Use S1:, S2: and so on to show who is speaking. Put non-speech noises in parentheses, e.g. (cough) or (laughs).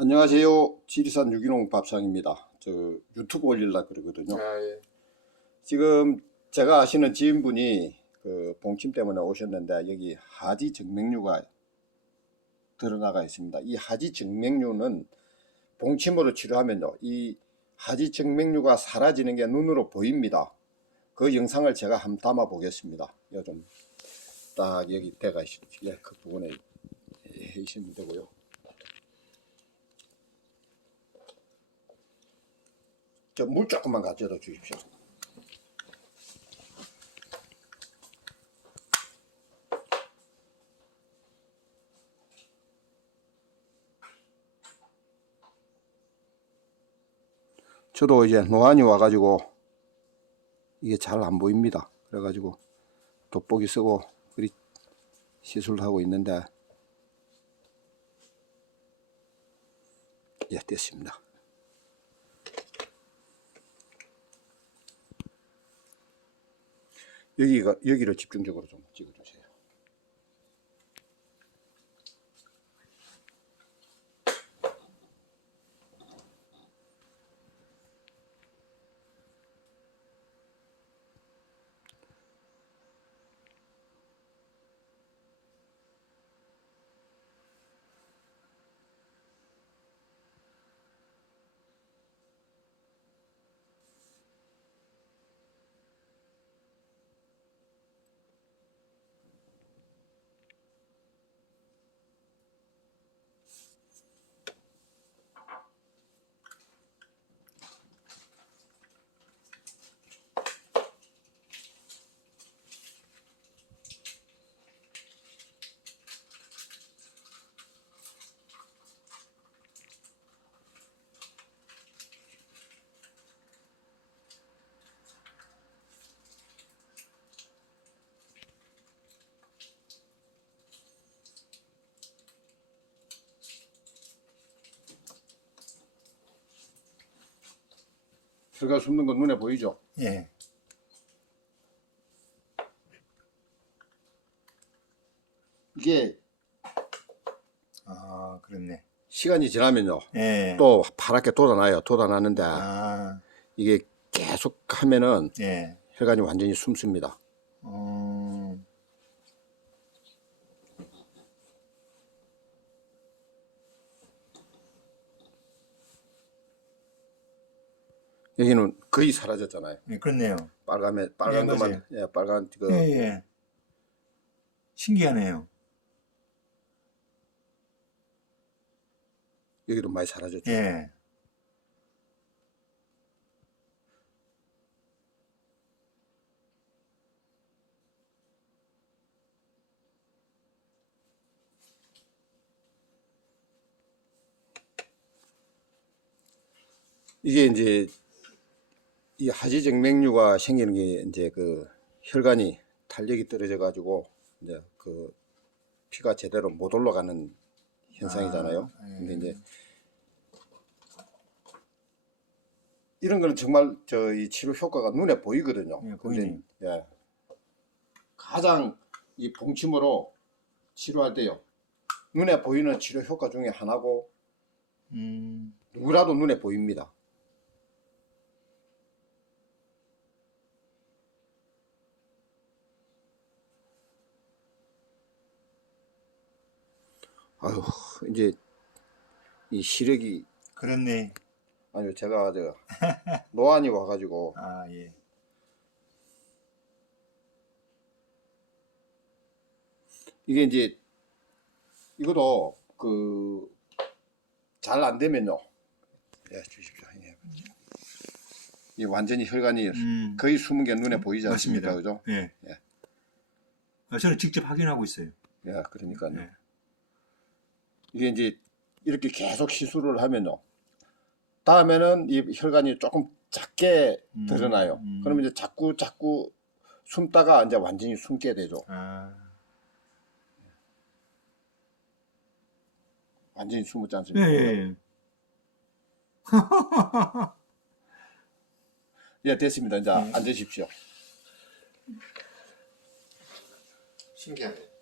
S1: 안녕하세요. 지리산 유기농 밥상입니다. 저 유튜브 올릴라 그러거든요.
S2: 아, 예.
S1: 지금 제가 아시는 지인분이 그 봉침 때문에 오셨는데 여기 하지 정맥류가 드러나가 있습니다. 이 하지 정맥류는 봉침으로 치료하면요. 이 하지 정맥류가 사라지는 게 눈으로 보입니다. 그 영상을 제가 한번 담아 보겠습니다. 요즘 딱 여기 대가 있, 예, 그 부분에 해 있으면 되고요. 저 물 조금만 가져다 주십시오. 저도 이제 노안이 와가지고 이게 잘 안 보입니다. 그래가지고 돋보기 쓰고 그리 시술을 하고 있는데 예 됐습니다. 여기가 여기를 집중적으로 좀 찍어주세요. 혈관 숨는 건 눈에 보이죠?
S2: 예.
S1: 이게
S2: 아, 그렇네.
S1: 시간이 지나면요
S2: 예.
S1: 또 파랗게 돋아나요. 돋아나는데
S2: 아,
S1: 이게 계속 하면은
S2: 예.
S1: 혈관이 완전히 숨습니다.
S2: 어,
S1: 여기는 거의 사라졌잖아요.
S2: 예, 그렇네요.
S1: 빨간에 빨간
S2: 네,
S1: 것만
S2: 맞아요.
S1: 예, 빨간 그
S2: 예, 예. 신기하네요.
S1: 여기도 많이 사라졌죠.
S2: 예.
S1: 이게 이제 이 하지정 맥류가 생기는 게 이제 그 혈관이 탄력이 떨어져 가지고 이제 그 피가 제대로 못 올라가는 현상이잖아요.
S2: 아, 예.
S1: 근데 이제 이런 거는 정말 저 이 치료 효과가 눈에 보이거든요.
S2: 예,
S1: 근데. 예. 가장 이 봉침으로 치료할 때요. 눈에 보이는 치료 효과 중에 하나고
S2: 음,
S1: 누구라도 눈에 보입니다. 아유, 이제 이 시력이
S2: 그렇네.
S1: 아니요 제가 저 노안이 와가지고 (laughs)
S2: 아, 예.
S1: 이게 이제 이것도 그 잘 안 되면요. 예, 주십시오. 예. 이 완전히 혈관이
S2: 음,
S1: 거의 숨은 게 눈에 보이지 않습니까,
S2: 맞습니다.
S1: 그죠?
S2: 예.
S1: 예.
S2: 아, 저는 직접 확인하고 있어요.
S1: 예, 그러니까요.
S2: 예.
S1: 이게 이제 이렇게 계속 시술을 하면요. 다음에는 이 혈관이 조금 작게
S2: 음,
S1: 드러나요.
S2: 음.
S1: 그러면 이제 자꾸 자꾸 숨다가 이제 완전히 숨게 되죠.
S2: 아,
S1: 완전히 숨었지
S2: 예,
S1: 않습니까?
S2: 예, 예.
S1: 예, (laughs) 됐습니다. 이제
S2: 예.
S1: 앉으십시오.
S2: 신기하네.